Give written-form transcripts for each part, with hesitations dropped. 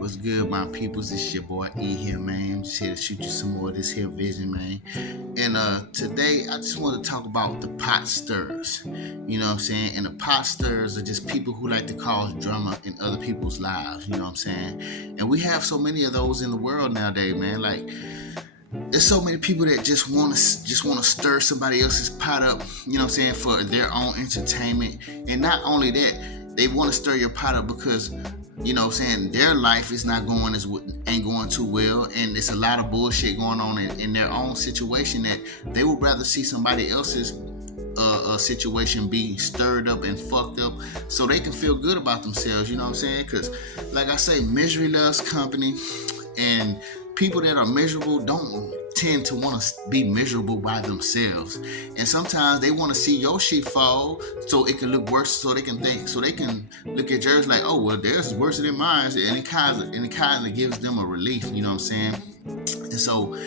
What's good, my peoples? It's your boy E here, man. I'm just here to shoot you some more of this here vision, man. And today I just want to talk about the pot stirrers. You know what I'm saying? And the pot stirrers are just people who like to cause drama in other people's lives. You know what I'm saying? And we have so many of those in the world nowadays, man. Like there's so many people that just want to stir somebody else's pot up, you know what I'm saying, for their own entertainment. And not only that, they want to stir your pot up because you know what I'm saying, their life is not going ain't going too well, and it's a lot of bullshit going on in their own situation that they would rather see somebody else's situation be stirred up and fucked up so they can feel good about themselves. You know what I'm saying? Because like I say, misery loves company, and people that are miserable don't tend to want to be miserable by themselves, and sometimes they want to see your shit fall so it can look worse, so they can look at yours like, oh well, theirs is worse than mine, and it kind of gives them a relief. You know what I'm saying? And so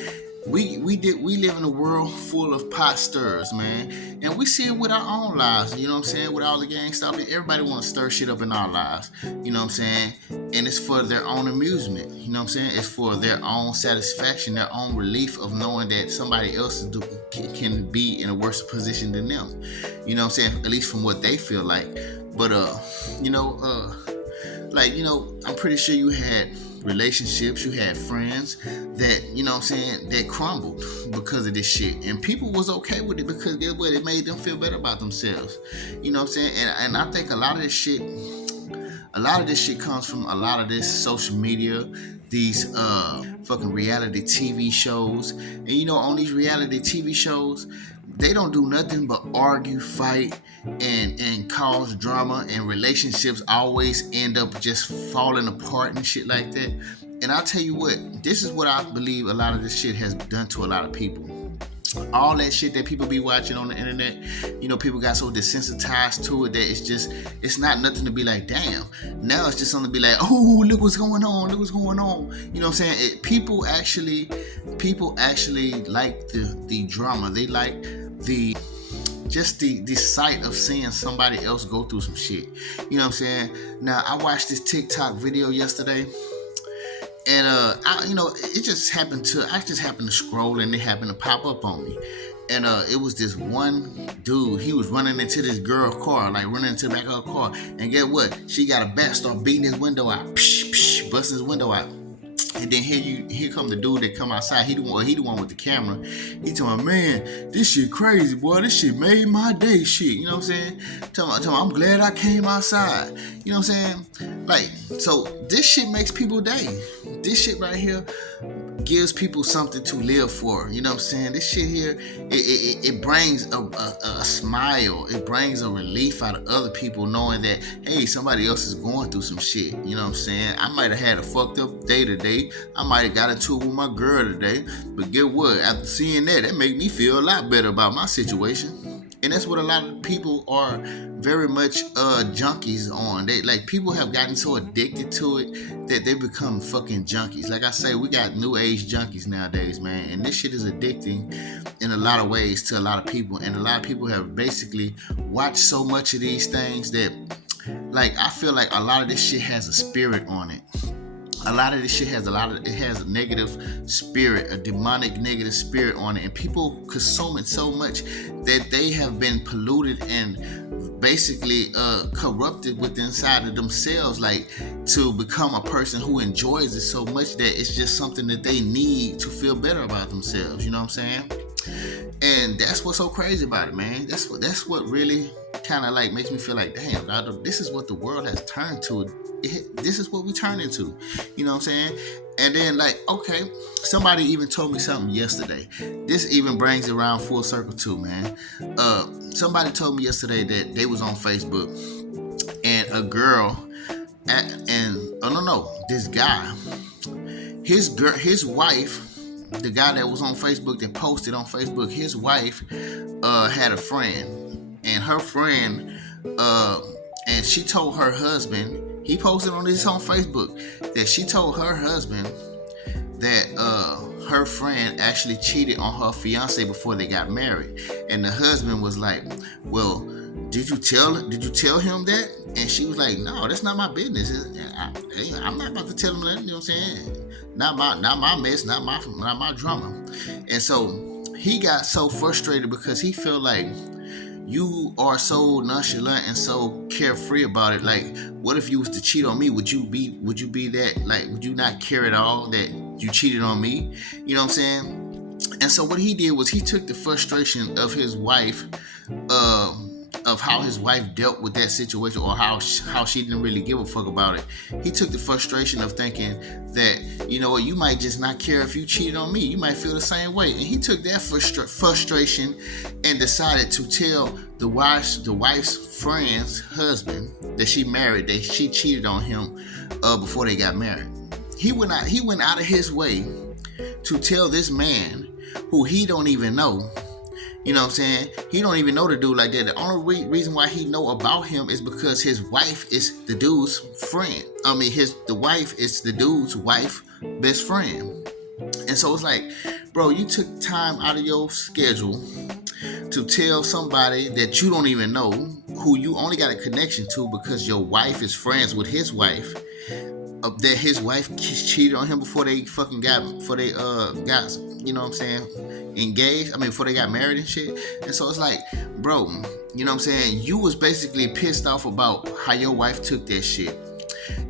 we live in a world full of pot stirrers, man, and we see it with our own lives. You know what I'm saying? With all the gang stuff, everybody want to stir shit up in our lives. You know what I'm saying? And it's for their own amusement. You know what I'm saying? It's for their own satisfaction, their own relief of knowing that somebody else can be in a worse position than them. You know what I'm saying? At least from what they feel like. But I'm pretty sure you had relationships, you had friends that, you know what I'm saying, that crumbled because of this shit. And people was okay with it because guess what? It made them feel better about themselves. You know what I'm saying? And I think a lot of this shit comes from a lot of this social media, these fucking reality TV shows. And you know, on these reality TV shows, they don't do nothing but argue, fight, and cause drama, and relationships always end up just falling apart and shit like that. And I'll tell you what, this is what I believe a lot of this shit has done to a lot of people. All that shit that people be watching on the internet, you know, people got so desensitized to it that it's not nothing to be like, damn. Now it's just something to be like, oh, look what's going on, You know what I'm saying? People actually like the drama. They like the sight of seeing somebody else go through some shit. You know what I'm saying? Now, I watched this TikTok video yesterday, and I just happened to scroll, and it happened to pop up on me. And it was this one dude. He was running into this girl's car, like running into the back of her car. And get what? She got a bat, start beating his window out, busting his window out. And then here come the dude that come outside. He the one with the camera. He told me, man, this shit crazy, boy. This shit made my day, shit. You know what I'm saying? Tell me, I'm glad I came outside. You know what I'm saying? Like, so this shit makes people day. This shit right here gives people something to live for. You know what I'm saying? This shit here, it brings a smile. It brings a relief out of other people knowing that, hey, somebody else is going through some shit. You know what I'm saying? I might have had a fucked up day today. I might have got into it with my girl today. But get what? After seeing that made me feel a lot better about my situation. And that's what a lot of people are very much junkies on. People have gotten so addicted to it that they become fucking junkies. Like I say, we got new age junkies nowadays, man. And this shit is addicting in a lot of ways to a lot of people. And a lot of people have basically watched so much of these things that, like, I feel like a lot of this shit has a spirit on it. A lot of this shit has a negative spirit, a demonic negative spirit on it, and people consume it so much that they have been polluted and basically corrupted within inside of themselves, like to become a person who enjoys it so much that it's just something that they need to feel better about themselves. You know what I'm saying? And that's what's so crazy about it, man. That's what really kind of like makes me feel like, damn, God, this is what the world has turned to. This is what we turn into. You know what I'm saying? And then, like, okay, somebody even told me something yesterday. This even brings it around full circle too, man. Somebody told me yesterday that they was on Facebook, and a girl, this guy, his wife, the guy that was on Facebook, that posted on Facebook, his wife had a friend, and her friend, and she told her husband, he posted on Facebook, that she told her husband that her friend actually cheated on her fiance before they got married. And the husband was like, well, did you tell him that? And she was like, no, that's not my business. I'm not about to tell him that, you know what I'm saying? Not my mess, not my drama. And so he got so frustrated because he felt like you are so nonchalant and so carefree about it. Like, what if you was to cheat on me? Would you be that, like, would you not care at all that you cheated on me? You know what I'm saying? And so what he did was he took the frustration of his wife, of how his wife dealt with that situation, or how she didn't really give a fuck about it. He took the frustration of thinking that, you know what, you might just not care if you cheated on me. You might feel the same way. And he took that frustration and decided to tell the wife's friend's husband that she married, that she cheated on him before they got married. He went out of his way to tell this man who he don't even know. You know what I'm saying? He don't even know the dude like that. The only reason why he know about him is because his wife is the dude's friend. The wife is the dude's wife best friend. And so it's like, bro, you took time out of your schedule to tell somebody that you don't even know, who you only got a connection to because your wife is friends with his wife, that his wife cheated on him before they got, you know what I'm saying, engaged. Before they got married and shit. And so it's like, bro, you know what I'm saying? You was basically pissed off about how your wife took that shit.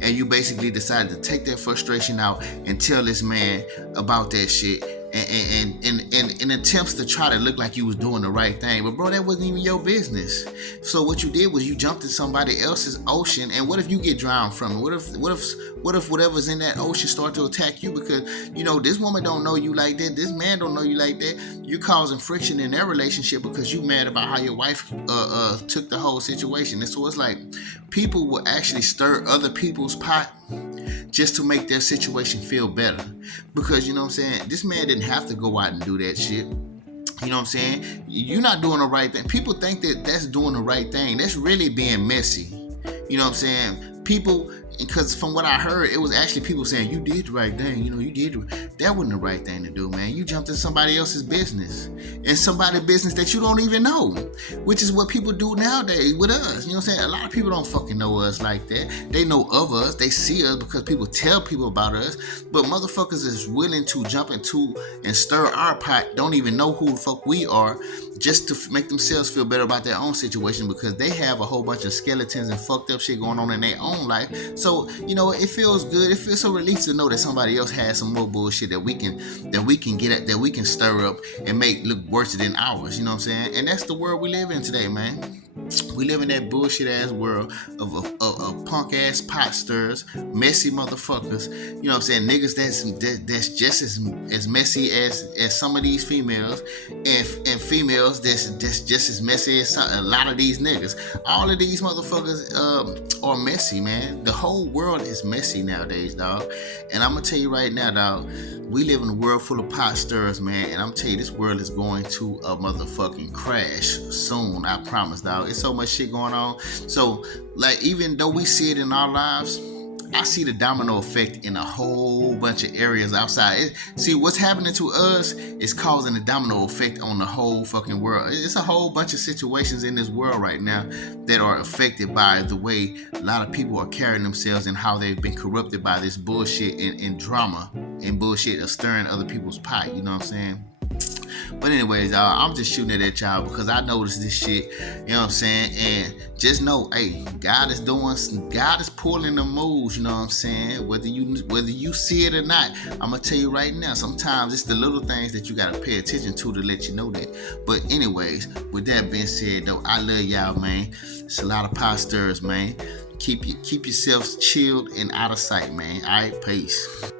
And you basically decided to take that frustration out and tell this man about that shit. And in attempts to try to look like you was doing the right thing. But bro, that wasn't even your business. So what you did was you jumped in somebody else's ocean, and what if you get drowned from it? What if whatever's in that ocean start to attack you? Because, you know, this woman don't know you like that, this man don't know you like that. You're causing friction in their relationship because you mad about how your wife took the whole situation. And so it's like, people will actually stir other people's pot just to make their situation feel better. Because, you know what I'm saying, this man didn't have to go out and do that shit. You know what I'm saying? You're not doing the right thing. People think that that's doing the right thing. That's really being messy. You know what I'm saying? People, because from what I heard, it was actually people saying, you did the right thing. You know, you did. That wasn't the right thing to do, man. You jumped in somebody else's business. And somebody's business that you don't even know. Which is what people do nowadays with us. You know what I'm saying? A lot of people don't fucking know us like that. They know of us. They see us because people tell people about us. But motherfuckers is willing to jump into and stir our pot, don't even know who the fuck we are, just to make themselves feel better about their own situation because they have a whole bunch of skeletons and fucked up shit going on in their own life. So, you know, it feels good. It feels so relief to know that somebody else has some more bullshit that we can get at, that we can stir up and make look worse than ours. You know what I'm saying? And that's the world we live in today, man. We live in that bullshit ass world of punk ass pot stirrers, messy motherfuckers. You know what I'm saying? Niggas that's just as messy as some of these females, and females that's just as messy as a lot of these niggas. All of these motherfuckers are messy, man. The whole world is messy nowadays, dog. And I'm gonna tell you right now, dog, we live in a world full of pot stirrers, man. And I'm gonna tell you, this world is going to a motherfucking crash soon. I promise, dog. It's so much shit going on. So, like, even though we see it in our lives, I see the domino effect in a whole bunch of areas outside. See, what's happening to us is causing a domino effect on the whole fucking world. It's a whole bunch of situations in this world right now that are affected by the way a lot of people are carrying themselves and how they've been corrupted by this bullshit and drama and bullshit of stirring other people's pot. You know what I'm saying? But anyways, y'all, I'm just shooting it at y'all because I noticed this shit, you know what I'm saying? And just know, hey, God is pulling the moves, you know what I'm saying? Whether you see it or not, I'm going to tell you right now, sometimes it's the little things that you got to pay attention to let you know that. But anyways, with that being said, though, I love y'all, man. It's a lot of pot stirrers, man. Keep yourselves chilled and out of sight, man. All right, peace.